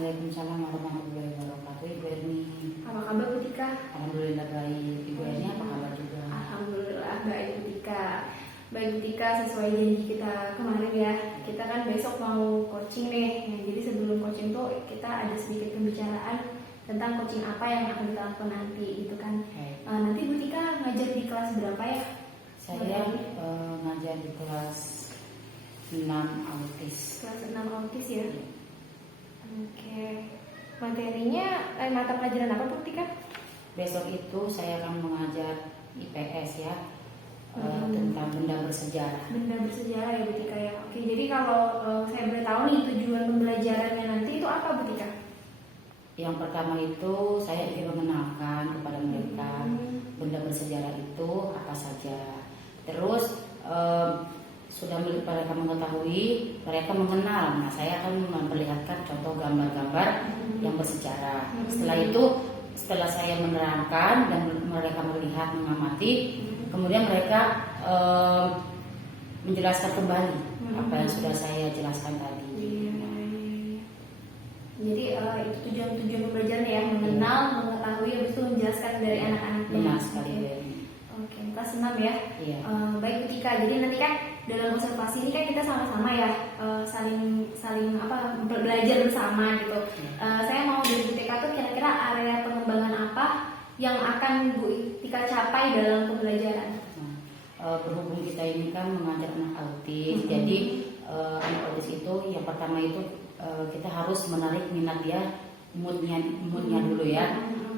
Waalaikumsalam warahmatullahi wabarakatuh. Ibu Erni. Apa kabar Bu Tika? Alhamdulillah baik. Ibu Erni apa kabar juga? Alhamdulillah baik Bu Tika. Baik Bu Tika, sesuai janji kita kemarin ya, kita kan besok mau coaching nih. Nah, jadi sebelum coaching tuh kita ada sedikit pembicaraan tentang coaching apa yang akan kita lakukan nanti gitu kan. Nanti Bu Tika ngajar di kelas berapa ya? Saya ngajar di kelas 6 autis. Kelas 6 autis ya? Oke. Materinya mata pelajaran apa Bu Tika? Besok itu saya akan mengajar IPS ya, tentang benda bersejarah. Benda bersejarah ya Bu Tika ya. Oke, jadi kalau saya boleh tahu nih tujuan pembelajarannya nanti itu apa Bu Tika? Yang pertama itu saya ingin mengenalkan kepada mereka benda bersejarah itu apa saja. Terus sudah mereka mengetahui, mereka mengenal. Nah, saya akan memperlihatkan contoh gambar-gambar yang bersejarah. Setelah itu, setelah saya menerangkan dan mereka melihat, mengamati, kemudian mereka menjelaskan kembali apa yang sudah saya jelaskan tadi. Jadi itu tujuan pembelajaran ya, mengenal, mengetahui, habis itu menjelaskan dari anak-anaknya. Benar sekali. Oke, kelas 6 ya. Iya. Baik Bu Tika, jadi nanti kan dalam observasi ini kan kita sama-sama ya saling belajar bersama gitu. Saya mau dari Bu Tika tuh kira-kira area pengembangan apa yang akan Bu Tika capai dalam pembelajaran? Berhubung kita ini kan mengajar anak autis, jadi anak autis itu yang pertama itu kita harus menarik minat dia, moodnya dulu ya.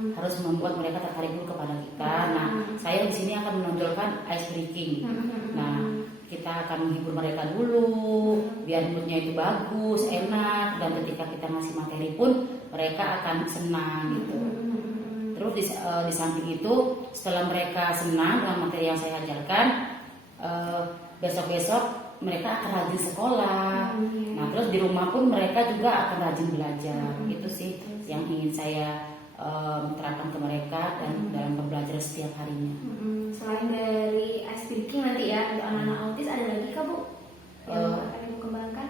Harus membuat mereka tertarik dulu kepada kita. Nah, saya di sini akan menonjolkan ice breaking. Nah, kita akan menghibur mereka dulu, biar moodnya itu bagus, enak, dan ketika kita ngasih materi pun mereka akan senang gitu. Terus di samping itu, setelah mereka senang dengan materi yang saya ajarkan, besok-besok mereka akan rajin sekolah. Nah, terus di rumah pun mereka juga akan rajin belajar. Itu sih yang ingin saya terapkan ke mereka dan dalam pembelajaran setiap harinya. Selain dari ice breaking nanti ya untuk anak-anak autis, ada lagi kah Bu yang akan Ibu kembangkan?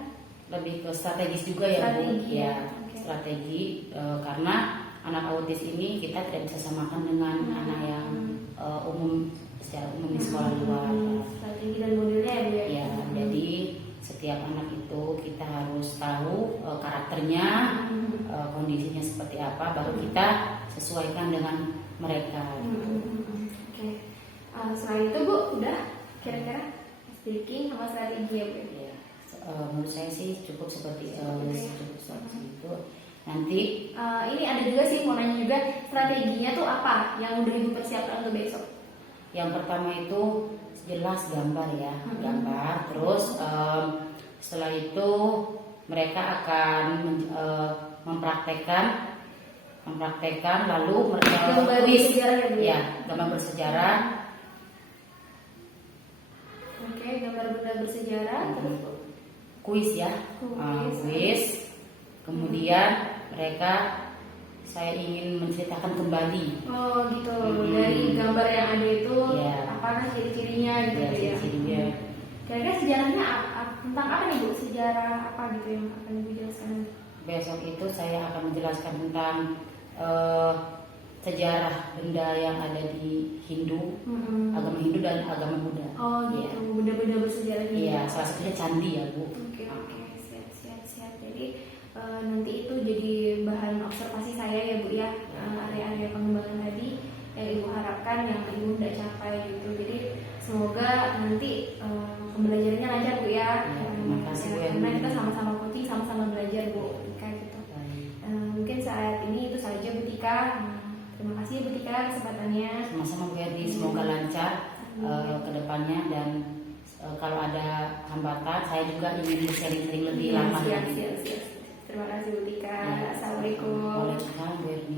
Lebih ke strategis juga ya Bu. Ya, strategi karena anak autis ini kita tidak bisa samakan dengan anak yang umum secara umum di sekolah luar. Strategi dan modelnya ya Bu ya. Ya, jadi setiap anak itu kita harus tahu karakternya, kondisinya seperti apa, baru kita sesuaikan dengan mereka. Oke. Selain itu Bu, udah kira-kira speaking sama strategi ya Bu? Ya, menurut saya sih cukup seperti itu. Nanti ini ada juga sih mau nanya juga, strateginya tuh apa yang udah Ibu persiapkan untuk besok? Yang pertama itu jelas gambar ya, gambar. Terus setelah itu mereka akan mempraktekkan lalu mereka tulis ya, gambar bersejarah. Oke, gambar benda bersejarah. Terus kuis ya, kuis. Kemudian saya ingin menceritakan kembali. Oh gitu, dari gambar yang ada itu apa ciri-cirinya gitu ya? Ciri-cirinya. Kira-kira sejarahnya tentang apa nih Bu? Sejarah apa gitu yang akan Ibu jelaskan? Besok itu saya akan menjelaskan tentang sejarah benda yang ada di Hindu, agama Hindu dan agama Buddha. Oh gitu, benda-benda bersejarah. Iya, salah satunya candi ya Bu. Oke, siap. Jadi nanti itu jadi bahan observasi saya ya Bu ya, area-area pengembangan tadi yang Ibu harapkan yang Ibu tidak capai gitu. Jadi semoga nanti pembelajarannya lancar Bu ya. Terima kasih Bu. Karena kita sama-sama coaching, sama-sama belajar Bu kayak gitu. Mungkin saat ini itu saja Bu Tika. Terima kasih Bu Tika kesempatannya. Sama-sama Bu Erdi, semoga lancar ke depannya dan kalau ada hambatan saya juga ingin sharing-sharing lebih lama. Siap. Terima kasih Bu Tika. Assalamualaikum. Waalaikumsalam Bu Erdi.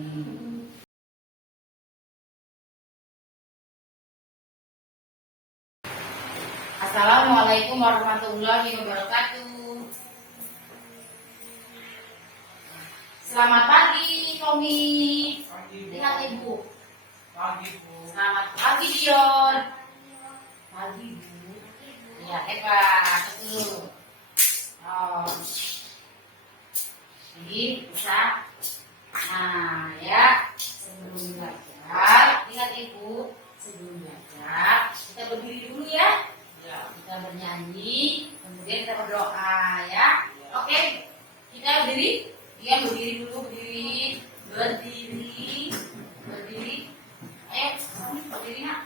Assalamualaikum warahmatullahi wabarakatuh. Selamat pagi, Tommy. Dengan Ibu. Pagi Bu. Selamat pagi, Dion. Pagi Bu. Ya, Eva, betul. Jadi bisa. Nah ya, sebelum belajar, ingat ibu, sebelum belajar kita berdiri dulu ya. Kita bernyanyi, kemudian kita berdoa ya. Oke, kita berdiri. Dia berdiri dulu, berdiri, berdiri, berdiri. Ayo, berdiri nak.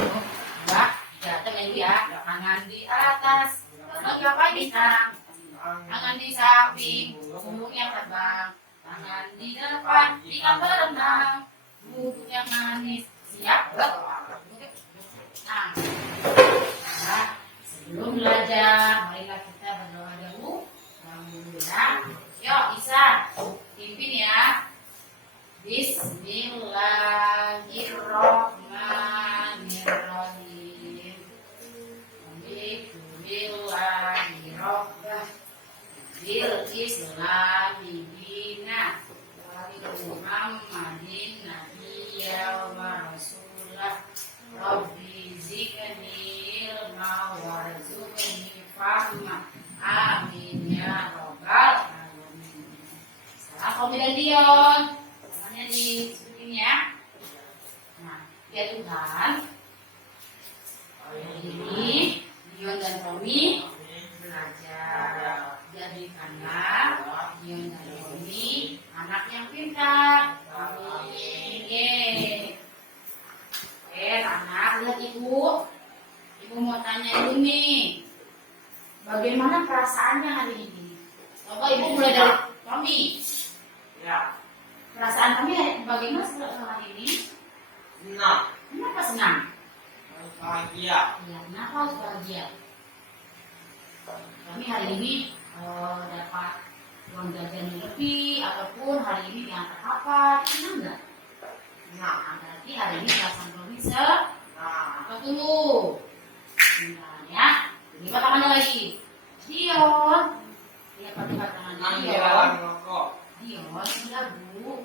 Dua, tiga, tegak dulu ya. Tangan di atas, tegak di tangan. Tangan di samping, punggungnya terbang. Tangan di depan, ikan berenang. Duduk yang manis, siap? Nah, sebelum belajar, marilah kita berdoa dulu. Alhamdulillah. Yuk, Isa, pimpin ya. Bismillahirrahmanirrahim. Bismillahirrahmanirrahim. Bil Islami dina wa bi Muhammadin nabiyya wa rasulah. Rabbi zidni ilma warzuqni fahma. Amin ya rabbal alamin. Salam Komi dan Dion. Tangannya di sini ya. Nah, ya Tuhan, hari ini Dion dan Komi belajar. Jadikanlah Dion dan Komi anak yang pintar. Amin. Anak, lihat ibu. Ibu mau tanya ibu nih, bagaimana perasaannya hari ini? Coba ibu mulai dari Komi. Ya. Perasaan kami bagaimana setelah hari ini? Senang. Kenapa senang? Bahagia. Ya, kenapa harus bahagia? Kami hari ini dapat uang jajan yang lebih, ataupun hari ini diangkat apa? Senang nggak? Nah, berarti hari ini perasaan kami apa dulu? Nah, ya. Lipat tangannya lagi. Dion. Lihat lipat tangannya. Dion. Dion, sudah Bu.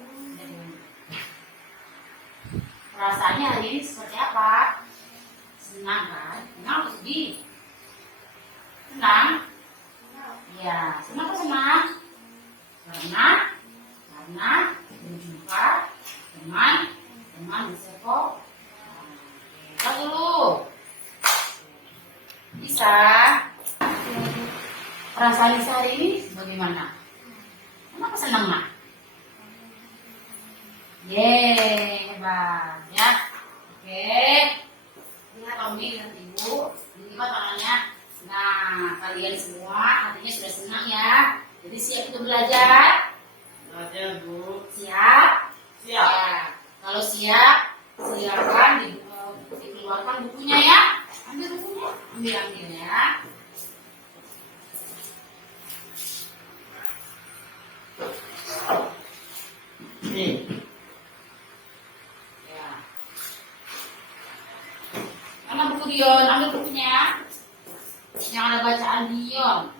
Perasaannya hari ini seperti apa? Senang kan? Senang atau sedih? Senang? Ya, senang atau senang? Karena berjumpa teman di sekolah. Kita dulu. Bisa. Perasaan Lisa hari ini bagaimana? Kenapa senang, Mak? Yeay, hebat ya. Oke. Lihat Tommy, lihat Ibu. Lipat tangannya. Nah, kalian semua artinya sudah senang ya. Jadi siap untuk belajar? Belajar, Bu. Siap? Siap. Ya. Kalau siap, silakan dikeluarkan bukunya ya. Ambil bukunya. Ambil ya. Nih. Ya. Mana buku Dion? Ambil bukunya. Yang ada bacaan Dion.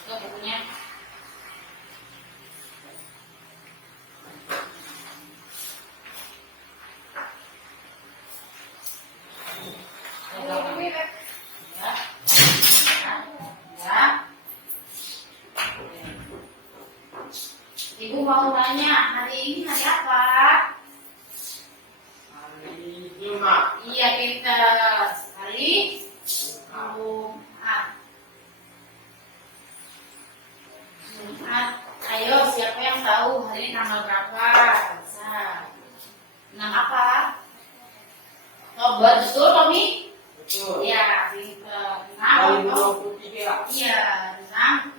Itu bukunya. Ibu mau tanya, hari ini hari apa? Hari Jumat. Iya, kita hari Jumat. Ayo, siapa yang tahu hari ini tanggal berapa? Senang apa? Oktober, betul Tommy? Betul. Iya, Tahun 2023. Iya, senang.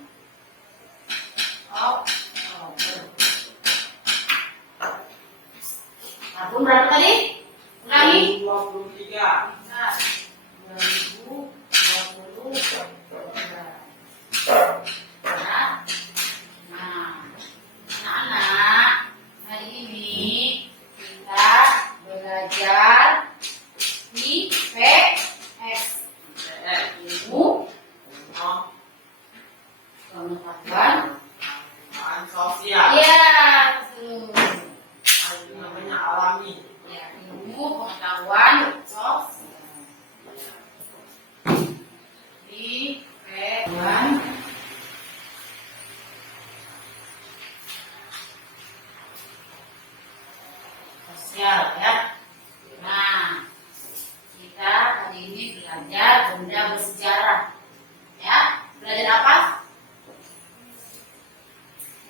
lagi? 2023. Nah, 2023. Nah, anak-anak, hari ini kita belajar IPS, ilmu pengetahuan. Sosial. Ya, betul. Itu namanya alami. Ya, ilmu pengetahuan sosial. IPS. Sosial ya. Nah, kita hari ini belajar benda bersejarah. Ya, belajar apa?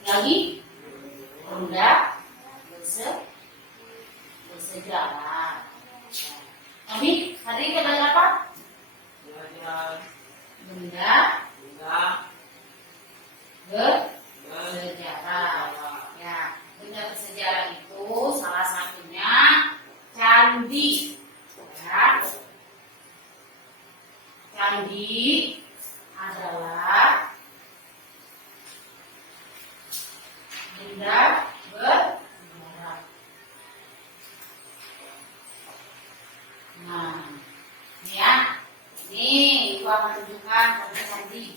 Lagi benda bersejarah. Kami hari ini kita belajar apa? Belajar Benda bersejarah. Ya, benda bersejarah itu salah satunya candi. Ya. Candi adalah benda bersejarah. Nah, ini ya. Ini Ibu akan tunjukkan tentang candi.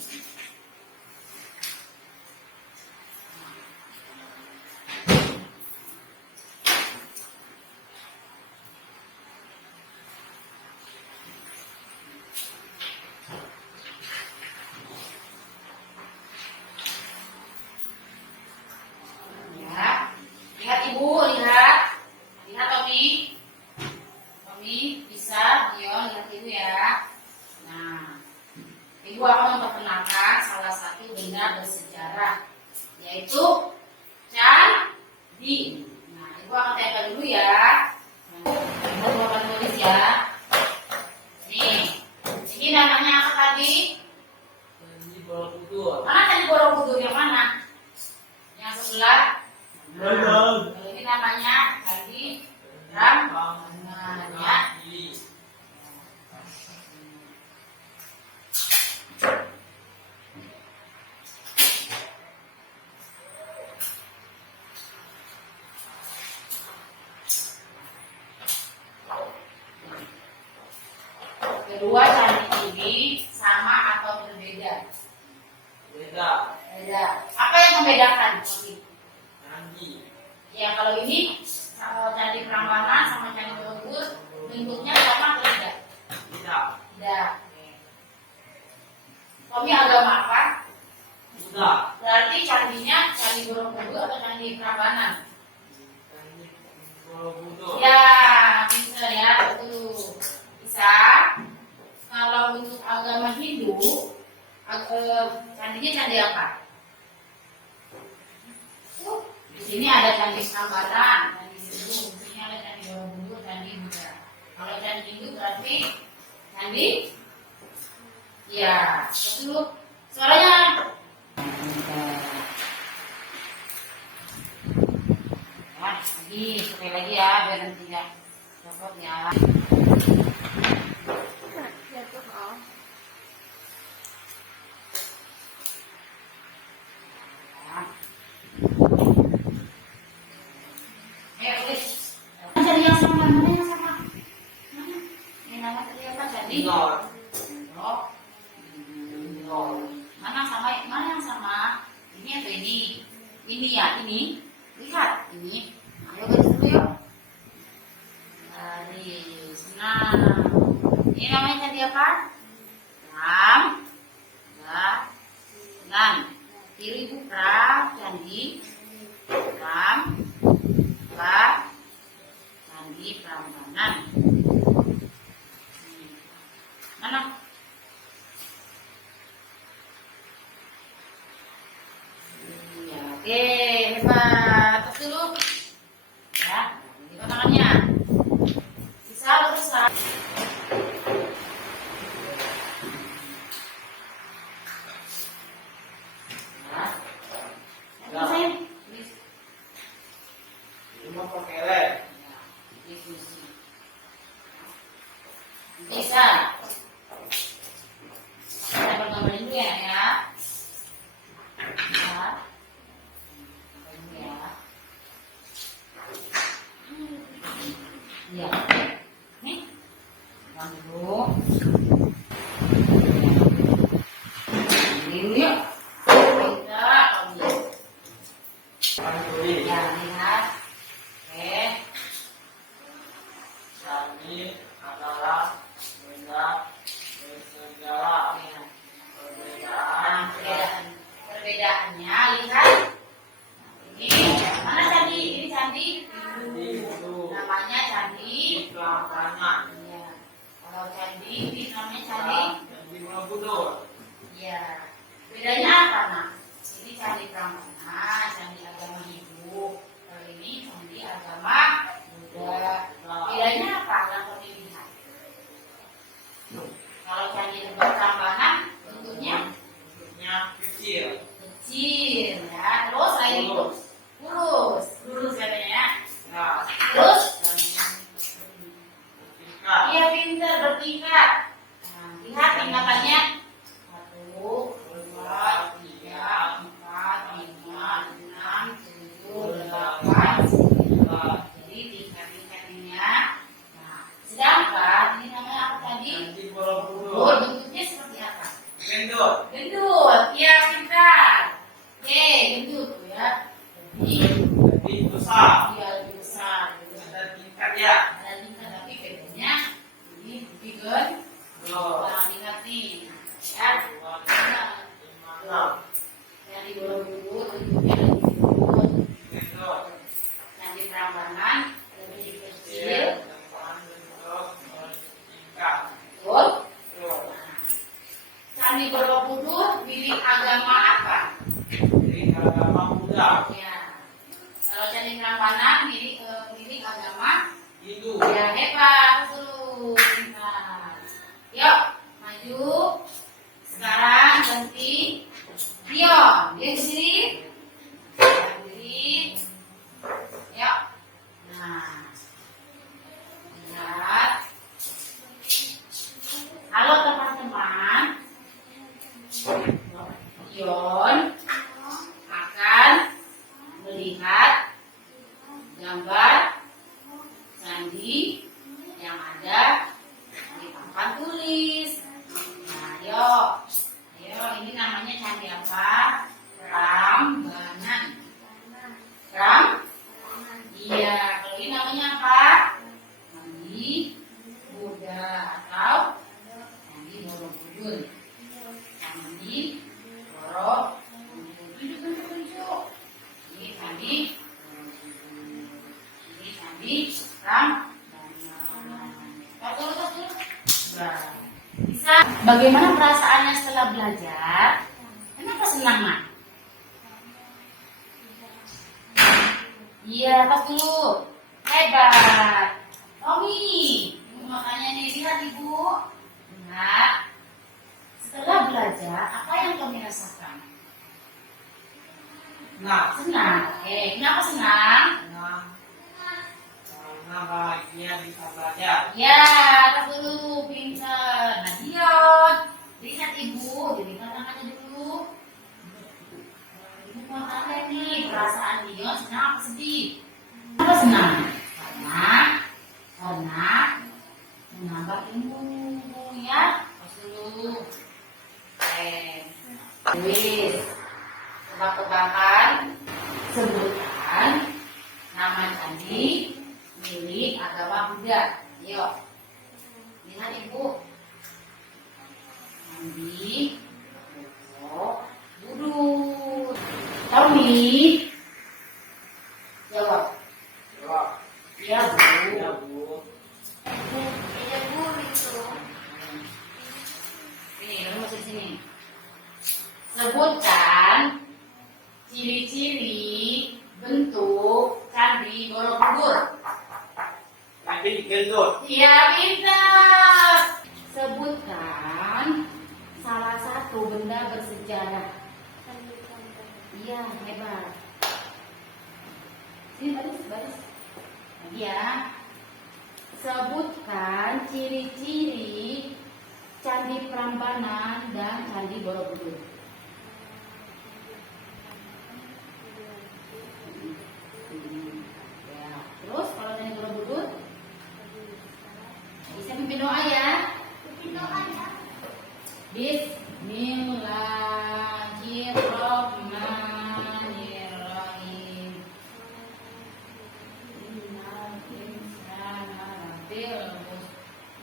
Ya, lihat Ibu, lihat Tommy. Tommy bisa, Dion, lihat Ibu ya. Nah, Ibu akan memperkenalkan salah satu benda bersejarah, yaitu candi. Nah, Ibu akan tempel dulu ya. Ibu akan tulis ya. Nih, ini namanya apa tadi? Candi Borobudur. Mana Candi Borobudur yang mana? Yang sebelah? Betul. Ini namanya Candi Prambanan ya. Kedua, candi ini sama atau berbeda? Beda. Beda. Apa yang membedakan? Candi. Ya, kalau ini candi Prambanan sama candi Borobudur bentuknya sama atau tidak? Tidak. Tidak. Tommy agama apa? Buddha. Berarti candinya candi Borobudur atau candi Prambanan? Candi Borobudur. Ya, bisa ya, betul. Bisa. Kalau untuk agama Hindu, candinya candi apa? Di sini ada candi Prambanan, candi Hindu. Di sini ada candi Borobudur, candi Buddha. Kalau candi Hindu berarti candi, ya, betul. Suaranya. Ya, sekali lagi ya, biar nanti ya copot ya. Cari yang sama, mana yang sama? Mana? Ini nama tadi apa? Candi. Nol. Oh. Mana sama? Mana yang sama? Ini atau ini? Ini ya, ini. Lihat, ini. Ayo garis dulu yuk. Garis. Nah, ini namanya candi apa? Prambanan. Kiri buka candi Candi Prambanan. Mana? Ya, oke, hebat. Terus dulu. Ya, ini tangannya. Bisa terus. Bisa. Saya gambar dulu ya. Ya. Ini ya. Ya. Nih. Dulu. Ini yuk. Kita ambil. Ya, lihat. Oke. Kami adalah benda bersegala perbedaan. Perbedaannya lihat. Ini mana candi? Ini candi. Namanya candi. Prambanan. Ya. Kalau candi ini namanya candi. Candi Borobudur. Ya. Bedanya apa nak? Ini candi Prambanan, candi agama Hindu. Kalau ini candi agama Buddha. Bedanya apa? Yang kami lihat. Kalau candi Prambanan bentuknya Bentuknya kecil. kecil ya. Terus lain itu lurus, lurus katanya. Nah, Terus tingkat. iya pinter bertingkat. Nah, lihat tingkatannya 1, 2, 3, 4, 5, 6, 7, 8, 9. Jadi tingkat-tingkatnya. Nah, sedangkan ini namanya apa tadi? Candi Oh, Borobudur. bentuknya seperti apa? Gendut. Gendut, iya pintar. Oke, gendut tuh ya. Lebih besar. Dia lebih besar. Ada tingkatnya. Ada tingkat tapi bedanya ini lebih gendut. Dua, Nah, lihat nih. Ya, dua, lima, enam. yang di Borobudur bentuknya lebih gendut. Gendut. Yang di Prambanan lebih kecil. Dengan bentuk bertingkat. Betul. Tuh. Candi Borobudur milik agama apa? Dari agama Buddha. Ya. Kalau Candi Prambanan milik agama Hindu. ya hebat dulu. Nah, yuk maju. Sekarang ganti Dion. Dia ke sini. Berdiri. Yuk. Nah, lihat. Halo teman-teman. Dion akan melihat gambar candi yang ada di papan tulis. Nah, yuk. Ayo, ini namanya candi apa? Prambanan. Pram? Iya, kalau ini namanya apa? Candi Buddha atau candi Borobudur. Candi Borobudur. Tunjuk. Ini candi ini candi Prambanan. Tos dulu. Bisa. Bagaimana perasaannya setelah belajar? Kenapa senang, Mak? Iya, tos dulu. Hebat. Tommy, makanya nih lihat Ibu. Nah, setelah belajar, apa yang kami rasakan? Nah, Senang. Oke, kenapa senang? nah, karena bahagia bisa belajar. Ya, tos dulu, pintar. Nah, Dion, lihat Ibu, jadi tangannya dulu. Ibu mau tanya nih, perasaan Dion senang apa sedih? Kenapa senang? Karena menambah ilmu ya. Tos dulu. Tulis. Tebak-tebakan. Sebutkan nama candi milik agama Buddha. Yuk. Lihat Ibu. Candi Borobudur. Tommy. Jawab. Jawab. Ya, Bu. Ya, Bu. Iya Bu, itu. Ini, lu masuk sini. Sebutkan ciri-ciri bentuk candi Borobudur. Lebih gendut. Iya, pintar. Sebutkan salah satu benda bersejarah. Iya, hebat. Sini baris. Lagi ya. Sebutkan ciri-ciri Candi Prambanan dan Candi Borobudur. Ya, terus kalau Candi Borobudur bisa pimpin doa ya. Bismillahirrahmanirrahim. Innal insana lafi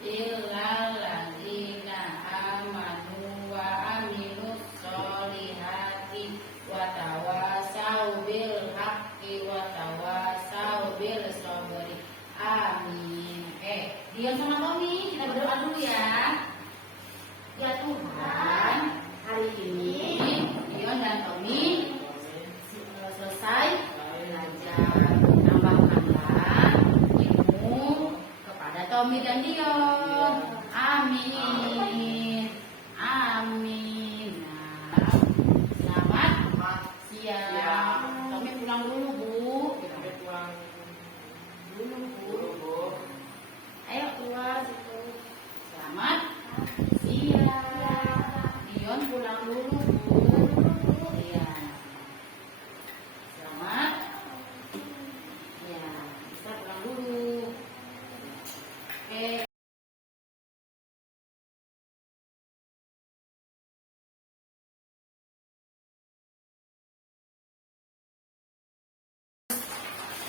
illal ladzina amanu wa amilus solihati wa tawasau bil haqqi wa tawasau bil sabri. Amin. Dion sama Tommy, kita berdoa dulu ya. Ya Tuhan, hari ini Dion dan Tommy selesai belajar. Tambahkanlah ilmu kepada Tommy dan Dion. Amin. Amin. Nah, selamat siang. Tommy pulang dulu, Bu. pulang Dulu, Bu. dulu. Ayo keluar situ. Selamat siang. Dion pulang dulu, Bu. Iya. Selamat. Ya, bisa pulang dulu. Oke.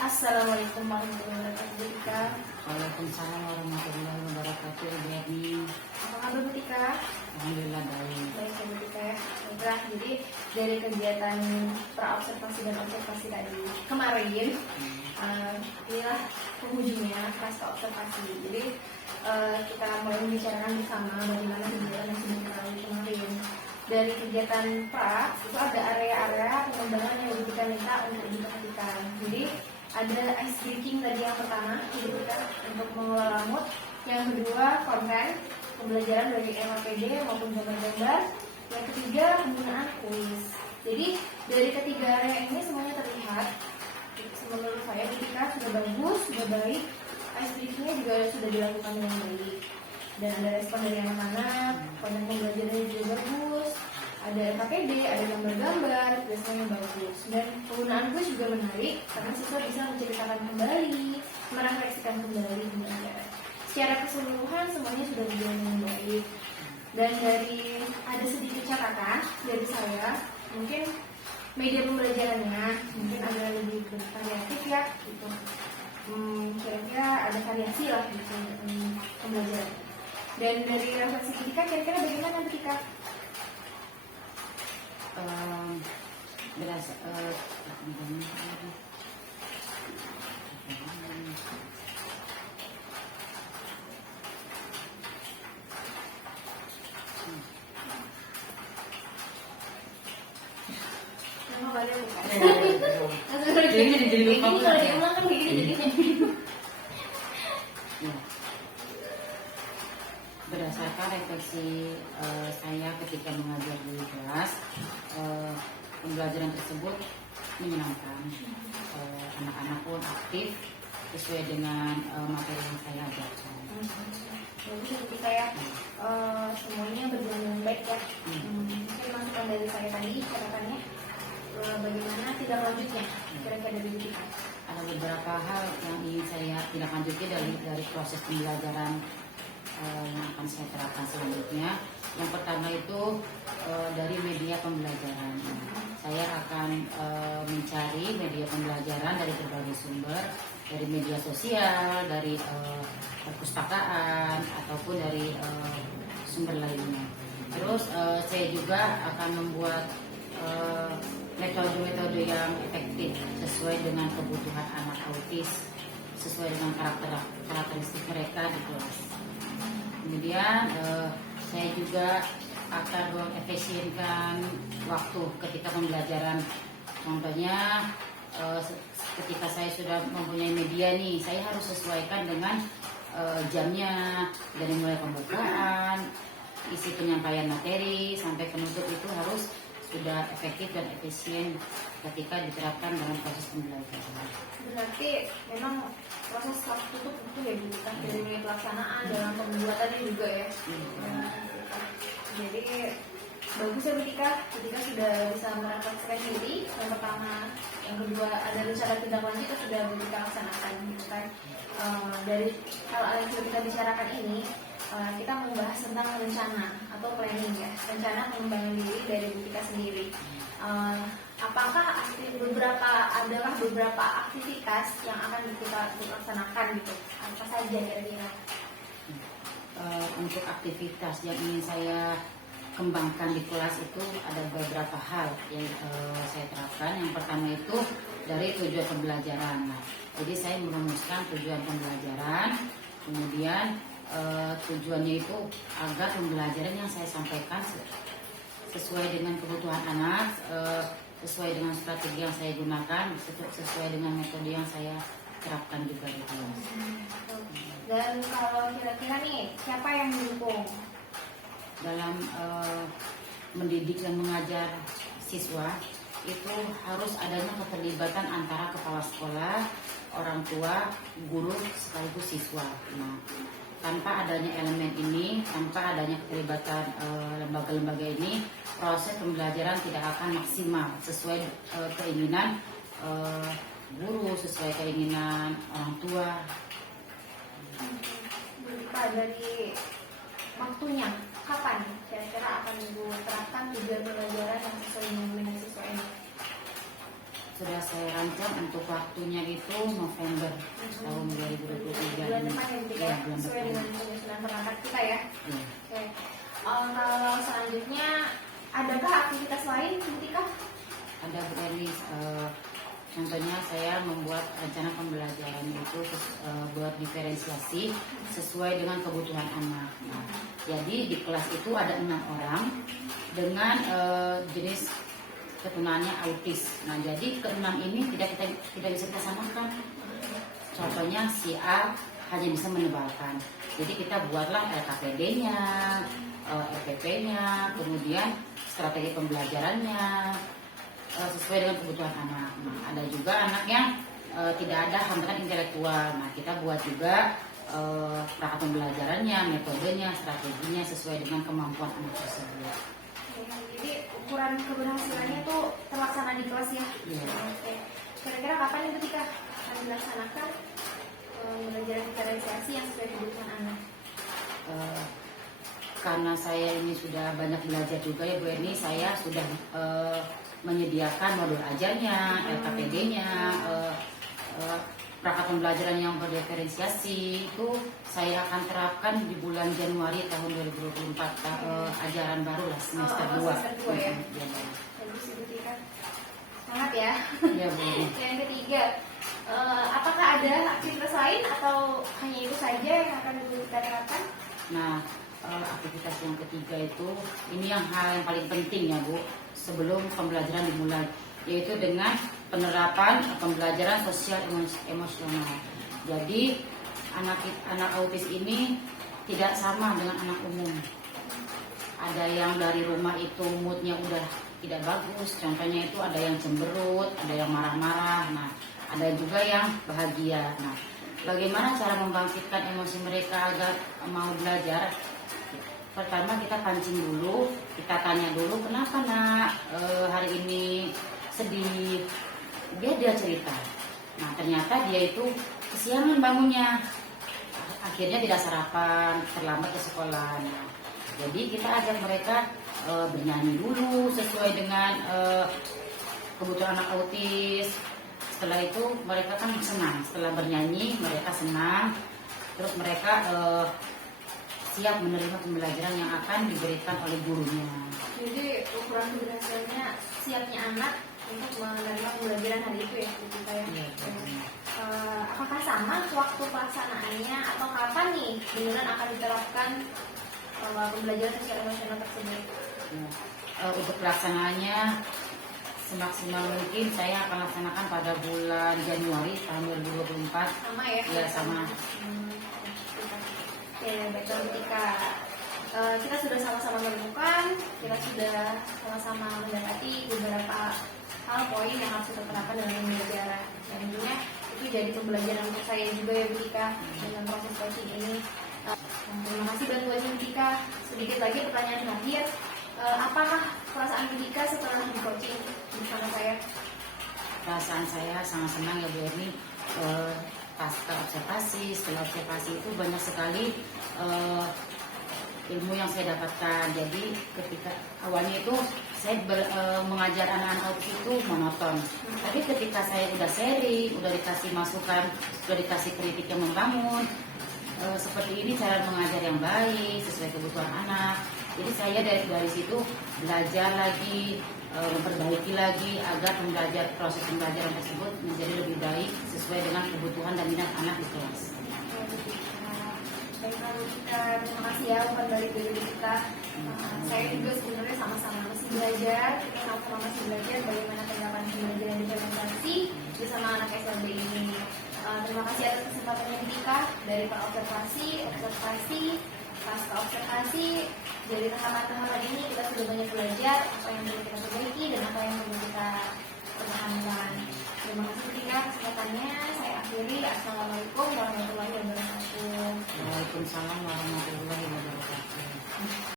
Assalamualaikum warahmatullahi wabarakatuh, Bu Tika. Waalaikumsalam warahmatullahi wabarakatuh. Jadi, Apa kabar, Bu Tika? alhamdulillah baik. Baik ya, Bu Tika ya. Baiklah, jadi dari kegiatan praobservasi dan observasi tadi kemarin, inilah penghujungnya pasca observasi. Jadi kita mulai membicarakan bersama bagaimana kegiatan yang sudah kita lalui kemarin. Dari kegiatan pra itu ada area-area pengembangan yang Bu Tika minta untuk diperhatikan. Jadi ada ice breaking tadi yang pertama, jadi kita untuk mengelola mood. Yang kedua konten pembelajaran dari MAPD maupun gambar-gambar. Yang ketiga penggunaan kuis. Jadi dari ketiga area ini semuanya terlihat menurut saya ketika sudah bagus, sudah baik, ice breakingnya juga sudah dilakukan dengan baik. Dan ada respon dari anak-anak, konten pembelajarannya juga bagus, ada FKPD, ada gambar-gambar, biasanya bagus. Dan penggunaan kuis juga menarik karena siswa bisa menceritakan kembali, merefleksikan kembali pembelajaran. Secara keseluruhan semuanya sudah berjalan dengan baik. Dan dari ada sedikit catatan dari saya, mungkin media pembelajarannya mungkin agak lebih bervariatif ya, gitu. Kira-kira ada variasi lah gitu pembelajaran. Dan dari refleksi Ketika kira-kira bagaimana Ketika? Berasa Memang ada bukan? Jadi lupa. Ini kalau diulang kan begini jadinya. Ya. Berdasarkan refleksi saya ketika mengajar di kelas, pembelajaran tersebut menyenangkan. Anak-anak pun aktif sesuai dengan materi yang saya ajarkan. Jadi ketika ya semuanya berjalan dengan baik ya. Mungkin masukan dari saya tadi catatannya bagaimana tidak lanjutnya kira-kira dari kita. Ada beberapa hal yang ingin saya tidak lanjuti dari proses pembelajaran yang akan saya terapkan selanjutnya. Yang pertama itu dari media pembelajaran. Saya akan mencari media pembelajaran dari berbagai sumber, dari media sosial, dari perpustakaan ataupun dari sumber lainnya. Terus saya juga akan membuat metode-metode yang efektif sesuai dengan kebutuhan anak autis, sesuai dengan karakteristik mereka di kelas. Kemudian saya juga akan mengefisienkan waktu ketika pembelajaran. Contohnya ketika saya sudah mempunyai media nih, saya harus sesuaikan dengan jamnya, dari mulai pembukaan, isi penyampaian materi sampai penutup itu harus sudah efektif dan efisien ketika diterapkan dalam proses pembelajaran. Berarti memang proses tertutup itu ya Bu, kan dari mulai pelaksanaan dalam pembuatannya juga ya. Jadi bagus ya Bu Tika, ketika sudah bisa merefleksikan diri yang pertama, yang kedua ada rencana tindak lanjut itu sudah Bu Tika laksanakan gitu kan. Dari hal-hal yang sudah kita bicarakan ini, kita membahas tentang rencana atau planning ya, rencana pengembangan diri dari Bu Tika sendiri. Apakah adalah beberapa aktivitas yang akan kita laksanakan gitu? Apa saja kira-kira? Untuk aktivitas yang ingin saya kembangkan di kelas itu ada beberapa hal yang saya terapkan. Yang pertama itu dari tujuan pembelajaran. Nah, jadi saya merumuskan tujuan pembelajaran, kemudian tujuannya itu agar pembelajaran yang saya sampaikan sesuai dengan kebutuhan anak, sesuai dengan strategi yang saya gunakan, sesuai dengan metode yang saya terapkan juga di kelas. Dan kalau kira-kira nih, siapa yang mendukung? Dalam mendidik dan mengajar siswa itu harus adanya keterlibatan antara kepala sekolah, orang tua, guru sekaligus siswa. Nah, tanpa adanya elemen ini, tanpa adanya keterlibatan lembaga-lembaga ini, proses pembelajaran tidak akan maksimal sesuai keinginan guru, sesuai keinginan orang tua. Pak, dari waktunya kapan kira-kira akan Ibu terapkan tujuan pembelajaran yang sesuai dengan minat siswa ini? Sudah saya rancang untuk waktunya itu November tahun 2023. Bulan depan ya Bu Tika, Ya, bulan sesuai depan. dengan penyusunan perangkat kita ya. Ya. Oke. Kalau selanjutnya adakah aktivitas lain Bu Tika? Ada Bu Erni, contohnya saya membuat rencana pembelajaran itu buat diferensiasi sesuai dengan kebutuhan anak. Nah, jadi di kelas itu ada 6 orang dengan jenis ketunaannya autis. Nah, jadi keenam ini tidak bisa kita samakan. Contohnya si A hanya bisa menebalkan. Jadi kita buatlah LKPD-nya, RPP-nya, kemudian strategi pembelajarannya sesuai dengan kebutuhan anak. Nah, ada juga anak yang tidak ada hambatan intelektual. Nah, kita buat juga perangkat pembelajarannya, metodenya, strateginya sesuai dengan kemampuan anak tersebut. Jadi ukuran keberhasilannya itu terlaksana di kelas ya. Iya. Oke. Kira-kira kapan Ibu Tika akan dilaksanakan pembelajaran diferensiasi yang sesuai kebutuhan anak? Karena saya ini sudah banyak belajar juga ya Bu Erni, saya sudah menyediakan modul ajarnya, LKPD-nya, perangkat pembelajaran yang berdiferensiasi itu saya akan terapkan di bulan Januari tahun 2024, ajaran baru lah semester 2. Semester 2 ya. Ya, Bagus Ibu Tika. Semangat ya. ya Bu Erni. Yang ketiga, apakah ada aktivitas lain atau hanya itu saja yang akan Ibu Tika terapkan? Nah, aktivitas yang ketiga itu ini yang hal yang paling penting ya Bu sebelum pembelajaran dimulai, yaitu dengan penerapan pembelajaran sosial emosional. Jadi anak autis ini tidak sama dengan anak umum. Ada yang dari rumah itu moodnya udah tidak bagus, contohnya itu ada yang cemberut, ada yang marah-marah. Nah, ada juga yang bahagia. Nah, bagaimana cara membangkitkan emosi mereka agar mau belajar? Pertama kita pancing dulu, kita tanya dulu kenapa nak hari ini sedih. Dia cerita. Nah, ternyata dia itu kesiangan bangunnya, akhirnya tidak sarapan, terlambat ke sekolah. Nah, jadi kita ajak mereka bernyanyi dulu sesuai dengan kebutuhan anak autis. Setelah itu mereka kan senang, setelah bernyanyi mereka senang, terus mereka siap menerima pembelajaran yang akan diberikan oleh gurunya. Jadi ukuran keberhasilannya siapnya anak untuk menerima pembelajaran hari itu ya Bu Tika ya. Iya, Apakah sama waktu pelaksanaannya atau kapan nih beneran akan diterapkan pembelajaran sosial emosional tersebut? Untuk pelaksanaannya semaksimal mungkin saya akan laksanakan pada bulan Januari tahun 2024. Sama ya? Iya, sama. Oke, baiklah Bu Tika. kita sudah sama-sama menemukan, kita sudah sama-sama mendapati beberapa hal poin yang harus kita terapkan dalam pembelajaran. Dan tentunya itu jadi pembelajaran untuk saya juga ya Bu Tika dengan proses coaching ini. Terima kasih bantuannya Bu Tika. Sedikit lagi pertanyaan terakhir, apakah perasaan Bu Tika setelah di coaching bersama saya? Perasaan saya sangat senang ya Bu Erni. Pasca observasi, setelah observasi itu banyak sekali ilmu yang saya dapatkan. Jadi ketika awalnya itu saya mengajar anak-anak autis itu monoton. Tapi ketika saya udah sharing, udah dikasih masukan, udah dikasih kritik yang membangun, seperti ini cara mengajar yang baik sesuai kebutuhan anak. Jadi saya dari situ belajar lagi, memperbaiki lagi agar proses pembelajaran tersebut menjadi lebih baik sesuai dengan kebutuhan dan minat anak di kelas. Baiklah Bu Tika, terima kasih ya umpan balik dari kita. Saya juga sebenarnya sama-sama masih belajar, kita sama-sama masih belajar bagaimana penerapan pembelajaran implementasi bersama anak SLB ini. Terima kasih atas kesempatannya Bu Tika dari observasi, pasca observasi. Dari tahapan-tahapan ini kita sudah banyak belajar apa yang perlu kita perbaiki dan apa yang perlu kita pertahankan. Terima kasih Bu Tika kesempatannya. Saya akhiri. Assalamualaikum warahmatullahi wabarakatuh. Waalaikumsalam warahmatullahi wabarakatuh.